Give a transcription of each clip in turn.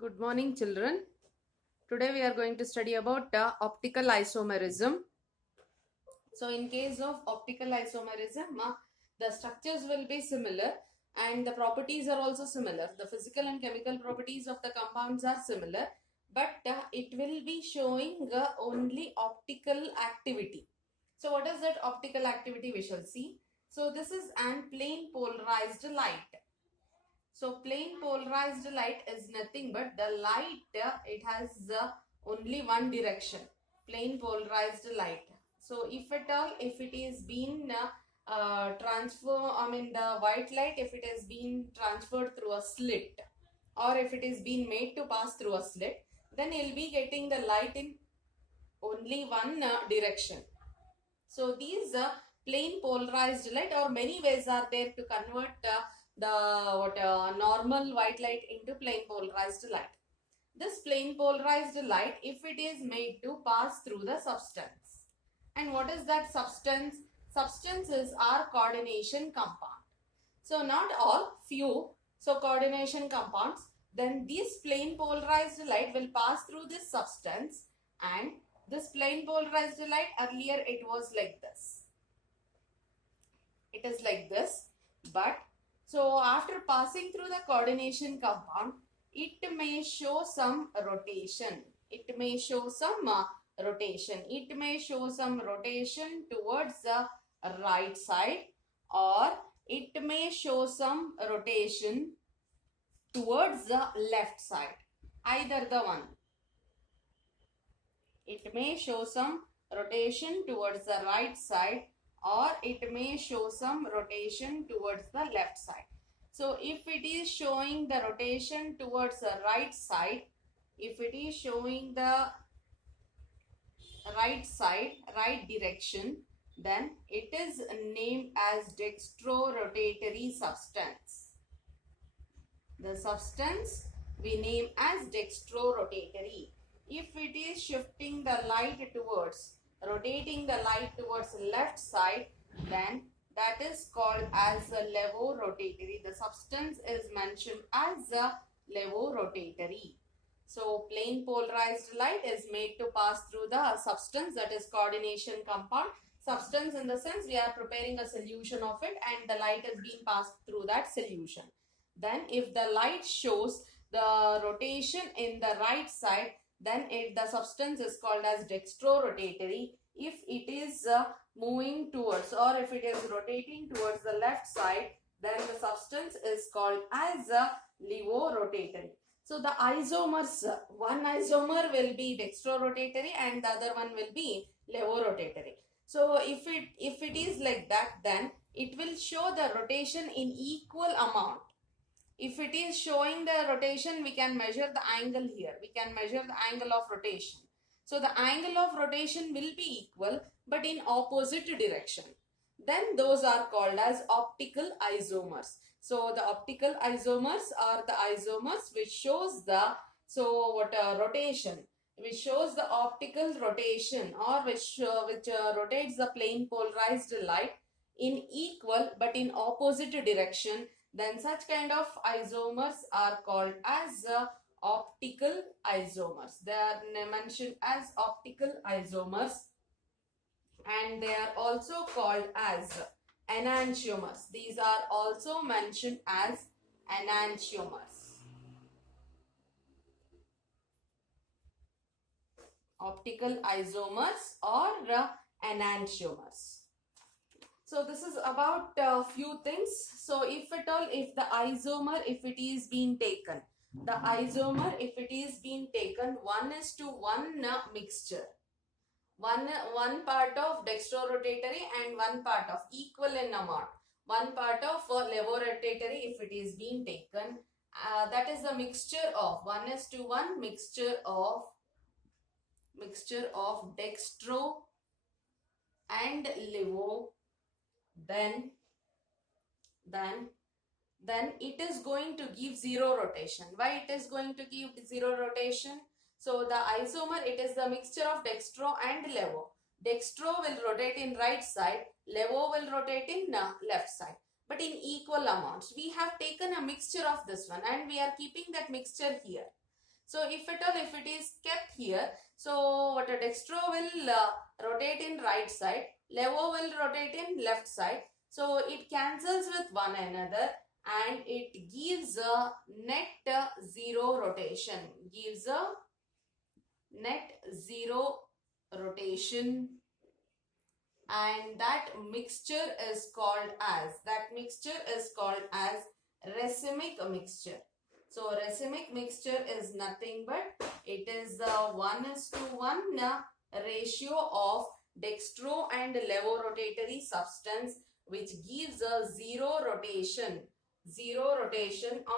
Good morning, children. Today we are going to study about optical isomerism. So, in case of optical isomerism, the structures will be similar and the properties are also similar. The physical and chemical properties of the compounds are similar, but it will be showing only optical activity. So, what is that optical activity we shall see? So, this is an plane polarized light. So plain polarized light is nothing but the light, it has only one direction, plain polarized light. So if at all, if it is been the white light, if it has been transferred through a slit, or if it is been made to pass through a slit, then you'll be getting the light in only one direction. So these plain polarized light, or many ways are there to convert the normal white light into plain polarized light. This plain polarized light, if it is made to pass through the substance. And what is that substance? Substances are coordination compound. So not all, few. So coordination compounds. Then this plain polarized light will pass through this substance, and this plain polarized light, earlier it was like this. It is like this. But so after passing through the coordination compound, it may show some rotation. It may show some rotation. It may show some rotation towards the right side, or it may show some rotation towards the left side. Either the one. It may show some rotation towards the right side, or it may show some rotation towards the left side. So if it is showing the rotation towards the right side, if it is showing the right side, right direction, then it is named as dextrorotatory substance. The substance we name as dextrorotatory. If it is shifting the light towards, rotating the light towards left side, then that is called as a levorotatory. The substance is mentioned as a levorotatory. So plain polarized light is made to pass through the substance, that is coordination compound. Substance in the sense we are preparing a solution of it, and the light is being passed through that solution. Then if the light shows the rotation in the right side, then the substance is called as dextrorotatory. If it is moving towards, or if it is rotating towards the left side, then the substance is called as levorotatory. So the isomers, one isomer will be dextrorotatory and the other one will be levorotatory. So if it is like that, then it will show the rotation in equal amount. If it is showing the rotation, we can measure the angle here. We can measure the angle of rotation. So the angle of rotation will be equal, but in opposite direction. Then those are called as optical isomers. So the optical isomers are the isomers which shows the rotation, which shows the optical rotation, or which rotates the plane polarized light in equal but in opposite direction. Then such kind of isomers are called as optical isomers. They are mentioned as optical isomers, and they are also called as enantiomers. These are also mentioned as enantiomers. Optical isomers or enantiomers. So this is about a few things. So if at all, if the isomer, if it is being taken, the isomer, if it is being taken 1:1 mixture, one part of dextrorotatory and one part of equal in amount, one part of levorotatory, if it is being taken, that is the mixture of 1:1 mixture of dextro and levo, then it is going to give zero rotation. Why it is going to give zero rotation? So the isomer, it is the mixture of dextro and levo. Dextro will rotate in right side, levo will rotate in left side, but in equal amounts. We have taken a mixture of this one and we are keeping that mixture here. So if at all, if it is kept here, so what a dextro will rotate in right side, levo will rotate in left side. So it cancels with one another and it gives a net zero rotation. Gives a net zero rotation, and that mixture is called as racemic mixture. So racemic mixture is nothing but it is the 1:1 ratio of dextro and levorotatory substance, which gives a zero rotation,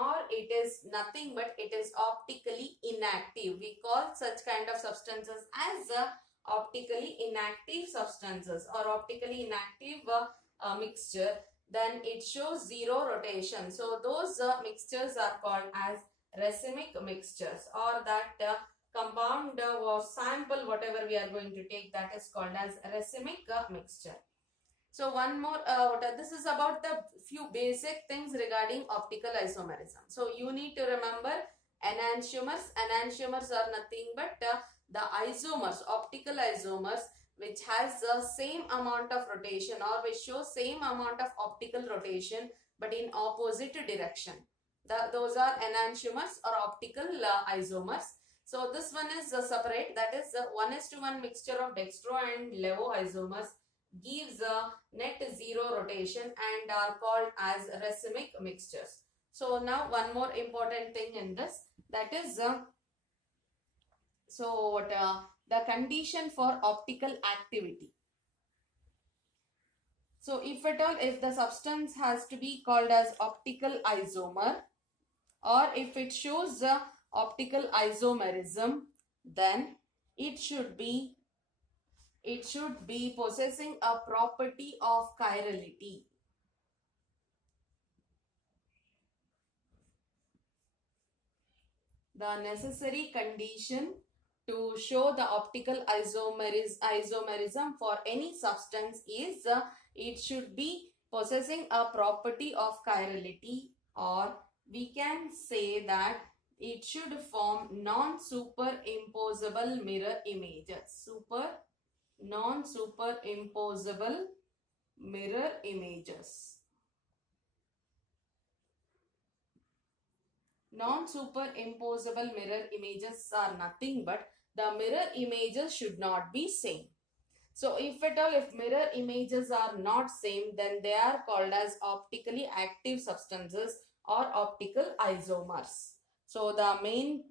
or it is nothing but it is optically inactive. We call such kind of substances as optically inactive substances or optically inactive mixture. Then it shows zero rotation. So those mixtures are called as racemic mixtures, or that compound or sample whatever we are going to take, that is called as racemic mixture. So one more, this is about the few basic things regarding optical isomerism. So you need to remember enantiomers. Enantiomers are nothing but the isomers, optical isomers, which has the same amount of rotation or which shows same amount of optical rotation but in opposite direction. Those are enantiomers or optical isomers. So this one is separate, that is 1:1 mixture of dextro and levo isomers gives a net zero rotation and are called as racemic mixtures. So now one more important thing in this, that is the condition for optical activity. So if at all, if the substance has to be called as optical isomer, or if it shows the optical isomerism, then it should be possessing a property of chirality. The necessary condition to show the optical isomerism for any substance is it should be possessing a property of chirality, or we can say that it should form non-superimposable mirror images. Non-superimposable mirror images. Non-superimposable mirror images are nothing but the mirror images should not be same. So if at all, if mirror images are not same, then they are called as optically active substances or optical isomers. So the main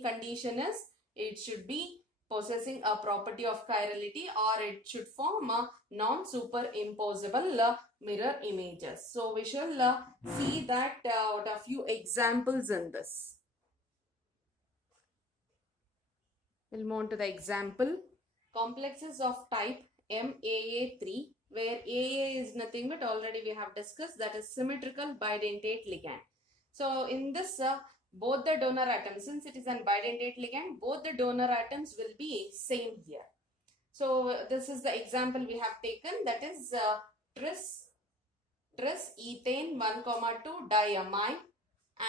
condition is it should be possessing a property of chirality, or it should form a non-superimposable mirror images. So we shall see that a few examples in this. We'll move on to the example. Complexes of type MAA3, where AA is nothing but already we have discussed, that is symmetrical bidentate ligand. So in this both the donor atoms, since it is an bidentate ligand, both the donor atoms will be same here. So this is the example we have taken, that is tris ethane 1,2 diamine,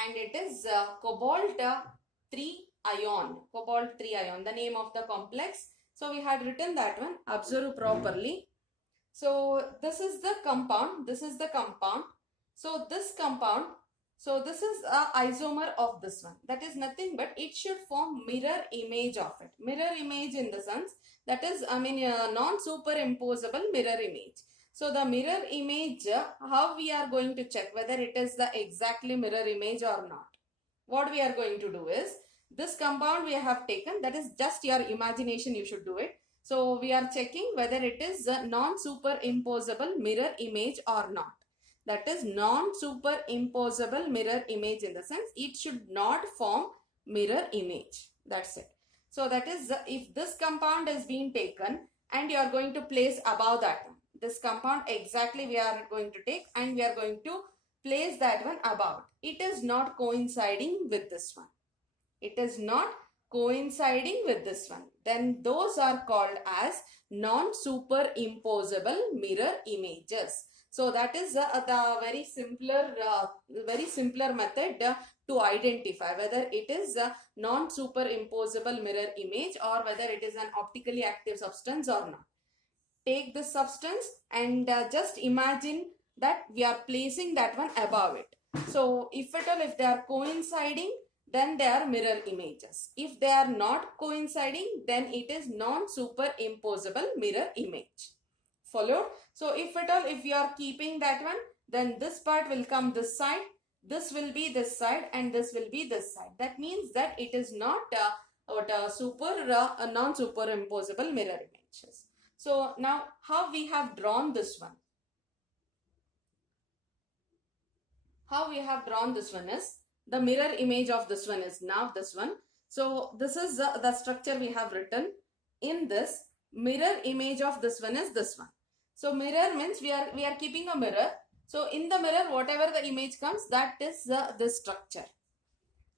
and it is cobalt 3 ion, the name of the complex. So we had written that one, observe properly. So this is the compound, So this compound, so this is a isomer of this one. That is nothing but it should form mirror image of it. Mirror image in the sense, that is, non-superimposable mirror image. So the mirror image, how we are going to check whether it is the exactly mirror image or not? What we are going to do is, this compound we have taken, that is just your imagination, you should do it. So we are checking whether it is a non-superimposable mirror image or not. That is non-superimposable mirror image in the sense it should not form mirror image. That's it. So that is if this compound is being taken and you are going to place above that one. This compound exactly we are going to take and we are going to place that one above. It is not coinciding with this one. It is not coinciding with this one. Then those are called as non-superimposable mirror images. So that is the very simpler method to identify whether it is a non-superimposable mirror image or whether it is an optically active substance or not. Take this substance and just imagine that we are placing that one above it. So if at all, if they are coinciding, then they are mirror images. If they are not coinciding, then it is non-superimposable mirror image. Followed? So if at all, if you are keeping that one, then this part will come this side, this will be this side, and this will be this side. That means that it is not a non-superimposable mirror images. So now how we have drawn this one? How we have drawn this one is, the mirror image of this one is now this one. So this is the structure we have written. In this, mirror image of this one is this one. So mirror means we are keeping a mirror. So in the mirror, whatever the image comes, that is the structure.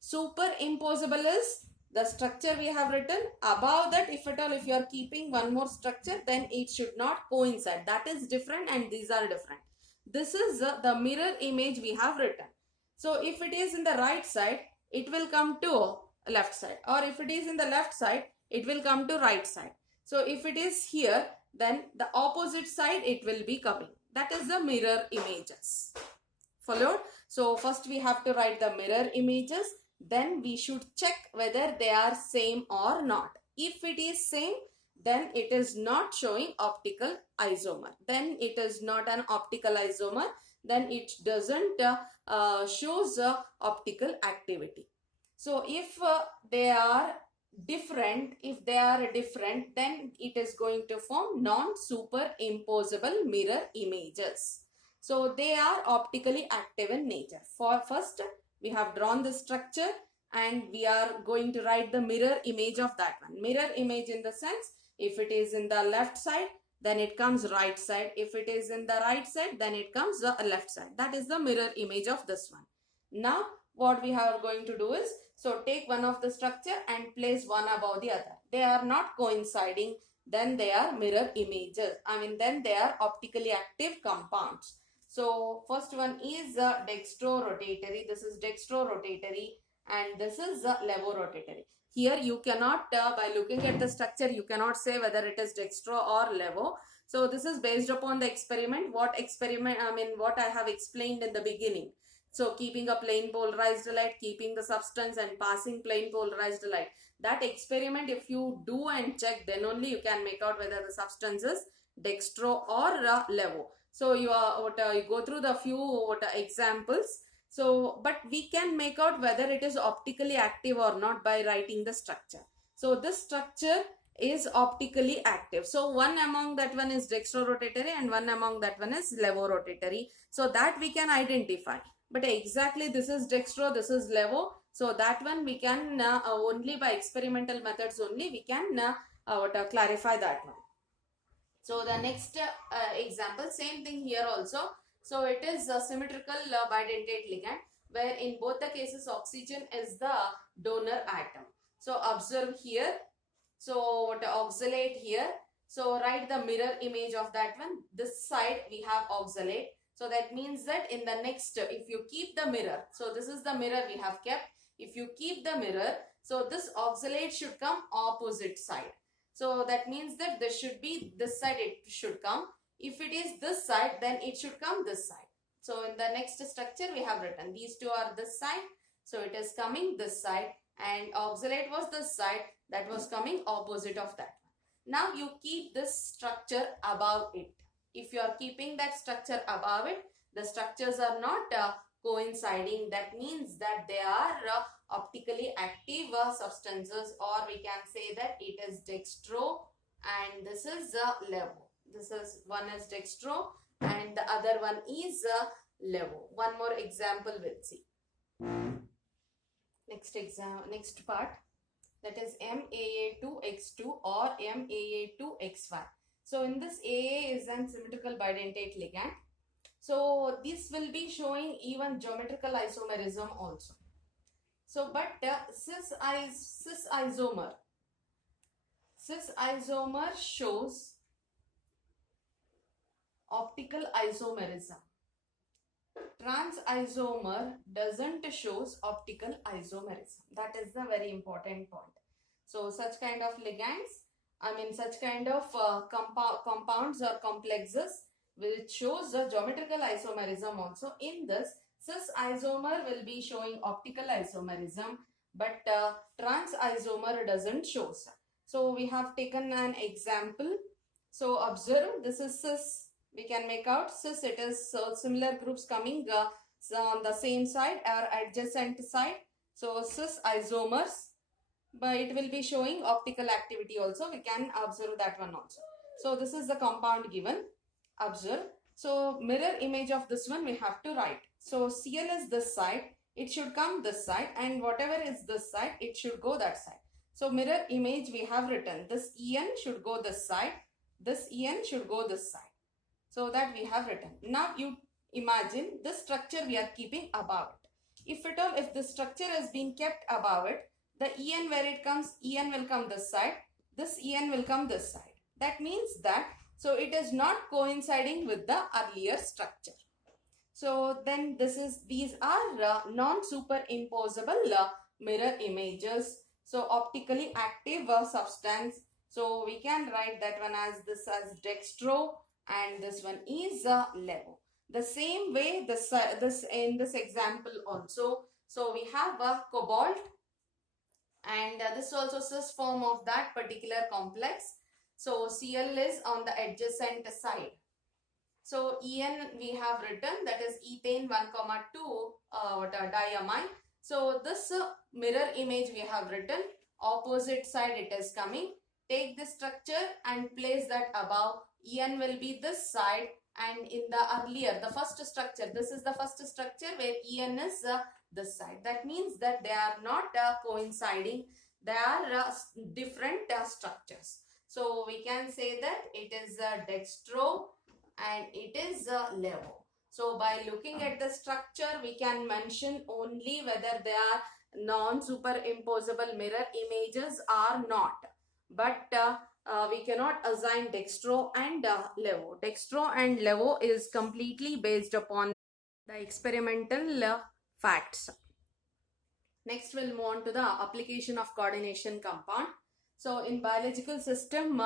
Superimposable is the structure we have written. Above that, if at all, if you are keeping one more structure, then it should not coincide. That is different and these are different. This is the mirror image we have written. So if it is in the right side, it will come to left side, or if it is in the left side, it will come to right side. So if it is here, then the opposite side it will be coming. That is the mirror images. Followed? So first we have to write the mirror images. Then we should check whether they are same or not. If it is same, then it is not showing optical isomer. Then it is not an optical isomer. Then it doesn't shows optical activity. So if they are different, then it is going to form non-superimposable mirror images. So they are optically active in nature. For first, we have drawn the structure and we are going to write the mirror image of that one. Mirror image in the sense, if it is in the left side, then it comes right side. If it is in the right side, then it comes the left side. That is the mirror image of this one. Now, what we are going to do is, so take one of the structure and place one above the other. They are not coinciding, then they are mirror images. Then they are optically active compounds. So, first one is dextrorotatory. This is dextrorotatory and this is levorotatory. Here you cannot, by looking at the structure, you cannot say whether it is dextro or levo. So this is based upon the experiment. What I have explained in the beginning. So keeping a plane polarized light, keeping the substance and passing plane polarized light. That experiment, if you do and check, then only you can make out whether the substance is dextro or levo. So you go through the few examples. So, but we can make out whether it is optically active or not by writing the structure. So, this structure is optically active. So, one among that one is dextrorotatory and one among that one is levorotatory. So, that we can identify. But exactly this is dextro, this is levo. So, that one we can only by experimental methods only we can clarify that one. So, the next example, same thing here also. So it is a symmetrical bidentate ligand where in both the cases oxygen is the donor atom. So observe here. So oxalate here. So write the mirror image of that one. This side we have oxalate. So that means that in the next, if you keep the mirror, so this is the mirror we have kept. If you keep the mirror, so this oxalate should come opposite side. So that means that this should be this side it should come. If it is this side, then it should come this side. So in the next structure, we have written these two are this side. So it is coming this side and oxalate was this side that was coming opposite of that one. Now you keep this structure above it. If you are keeping that structure above it, the structures are not coinciding. That means that they are optically active substances, or we can say that it is dextro and this is levo. This is one is dextro and the other one is levo. One more example we'll see. Next part, that is MAA2X2 or MAA2XY. So in this AA is an symmetrical bidentate ligand. So this will be showing even geometrical isomerism also. So but cis isomer shows optical isomerism. trans isomer doesn't shows optical isomerism. That is the very important point. So such kind of ligands, such kind of compounds or complexes which shows the geometrical isomerism also. In this, cis isomer will be showing optical isomerism, but trans isomer doesn't show. So we have taken an example. So observe, this is cis. We can make out cis. It is similar groups coming on the same side or adjacent side. So cis isomers, but it will be showing optical activity also. We can observe that one also. So this is the compound given. Observe. So mirror image of this one we have to write. So Cl is this side. It should come this side, and whatever is this side, it should go that side. So mirror image we have written. This En should go this side. This En should go this side. So that we have written. Now you imagine this structure we are keeping above it. If at all, if the structure has been kept above it, the En where it comes, En will come this side. This En will come this side. That means that, so it is not coinciding with the earlier structure. So then these are non-superimposable mirror images. So optically active substance. So we can write that one as this as dextro, and this one is levo. The same way this in this example also. So we have a cobalt, and this also cis form of that particular complex. So Cl is on the adjacent side. So En we have written, that is ethane 1,2 diamine. So this mirror image we have written, opposite side it is coming. Take this structure and place that above. En will be this side, and in the earlier, the first structure, this is the first structure where En is this side. That means that they are not coinciding. They are different structures. So we can say that it is dextro and it is levo. So by looking at the structure, we can mention only whether they are non-superimposable mirror images or not. But we cannot assign dextro and levo. Dextro and levo is completely based upon the experimental facts. Next, we'll move on to the application of coordination compound. So in biological system,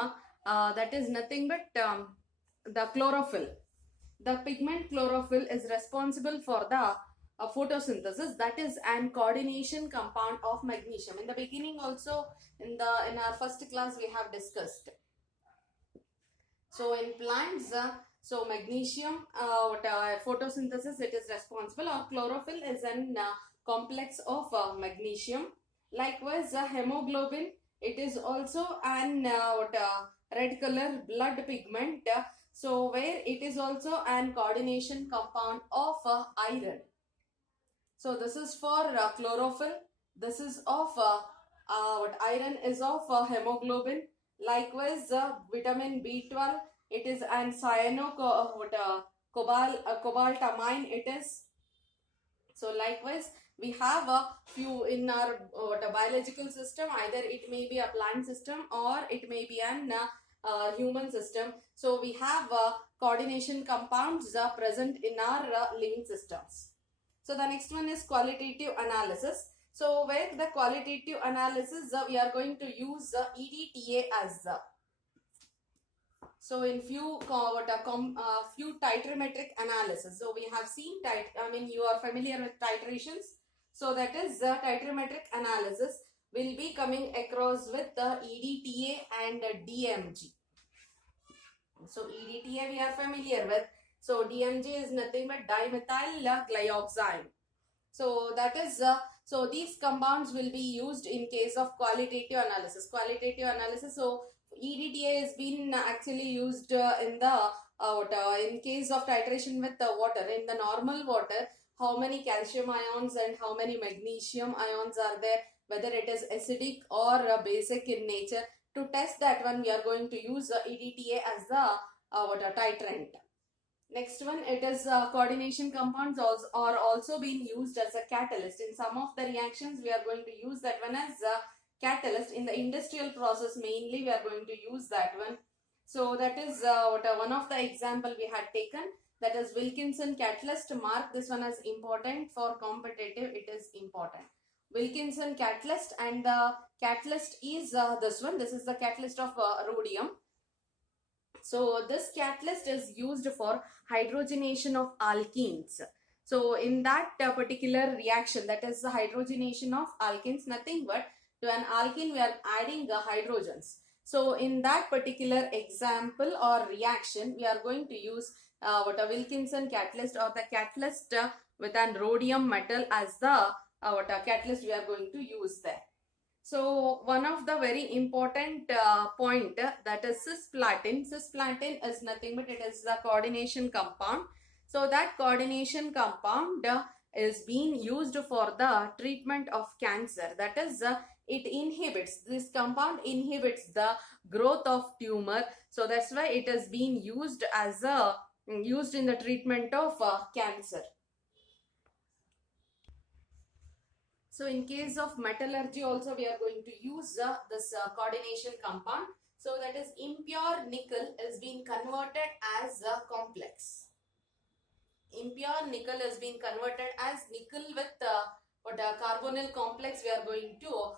that is nothing but the chlorophyll. The pigment chlorophyll is responsible for the photosynthesis. That is an coordination compound of magnesium. In the beginning also, in our first class we have discussed. So in plants, so magnesium photosynthesis, it is responsible, or chlorophyll is an complex of magnesium. Likewise, hemoglobin, it is also an red color blood pigment. So where it is also an coordination compound of iron. So this is for chlorophyll. This is of iron is of hemoglobin. Likewise, vitamin B12, it is an cobaltamine it is. So likewise, we have a few in our biological system. Either it may be a plant system or it may be an human system. So we have coordination compounds present in our living systems. So the next one is qualitative analysis. So where the qualitative analysis, we are going to use EDTA as so in few titrometric analysis. So we have seen you are familiar with titrations. So that is titrometric analysis will be coming across with the EDTA and DMG. So EDTA we are familiar with. So DMG is nothing but dimethyl glyoxime. So that is so these compounds will be used in case of qualitative analysis. Qualitative analysis. So EDTA has been actually used in the in case of titration with the water. In the normal water, how many calcium ions and how many magnesium ions are there, whether it is acidic or basic in nature. To test that one, we are going to use EDTA as the titrant. Next one, it is coordination compounds are also being used as a catalyst. In some of the reactions, we are going to use that one as a catalyst. In the industrial process, mainly we are going to use that one. So that is one of the example we had taken. that is Wilkinson catalyst. Mark this one as important. For competitive it is important. Wilkinson catalyst, and the catalyst is this one. This is the catalyst of rhodium. So this catalyst is used for hydrogenation of alkenes. So in that particular reaction, that is the hydrogenation of alkenes, nothing but to an alkene we are adding hydrogens. So in that particular example or reaction, we are going to use what a Wilkinson catalyst, or the catalyst with an rhodium metal as the what a catalyst we are going to use there. So one of the very important point, that is cisplatin. Cisplatin is nothing but it is the coordination compound. So that coordination compound is being used for the treatment of cancer. That is, it inhibits, this compound inhibits the growth of tumor. So that's why it is being used as a used in the treatment of cancer. So in case of metallurgy also we are going to use this coordination compound. So that is impure nickel is being converted as a complex. Impure nickel is being converted as nickel with what a carbonyl complex. We are going to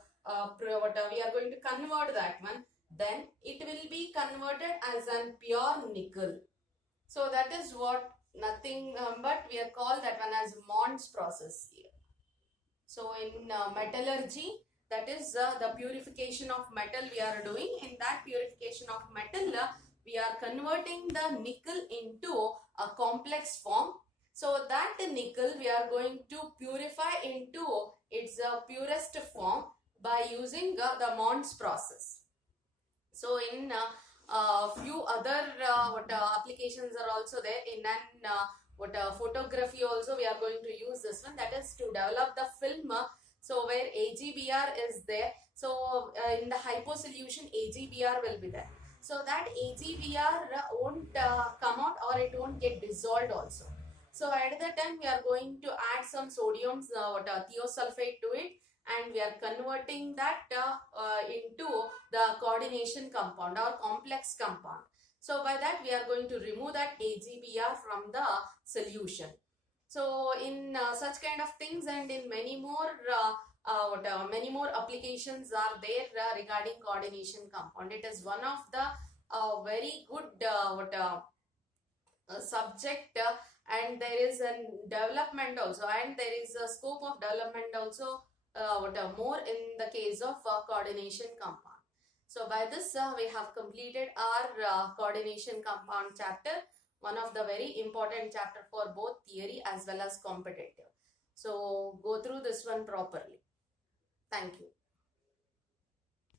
convert that one. Then it will be converted as an pure nickel. So that is what nothing but we are called that one as Mond's process here. So in metallurgy, that is the purification of metal we are doing. In that purification of metal, we are converting the nickel into a complex form. So that nickel we are going to purify into its purest form by using the Mond's process. So in few other applications are also there. In an photography also we are going to use this one, that is to develop the film. So where AGBR is there, so in the hypo solution AGBR will be there. So that AGBR won't come out, or it won't get dissolved also. So at the time we are going to add some sodium thiosulfate to it, and we are converting that into the coordination compound or complex compound. So by that we are going to remove that AGBR from the solution. So in such kind of things, and in many more many more applications are there regarding coordination compound. It is one of the very good subject, and there is a development also, and there is a scope of development also more in the case of coordination compound. So by this we have completed our coordination compound chapter, one of the very important chapter for both theory as well as competitive. So go through this one properly. Thank you.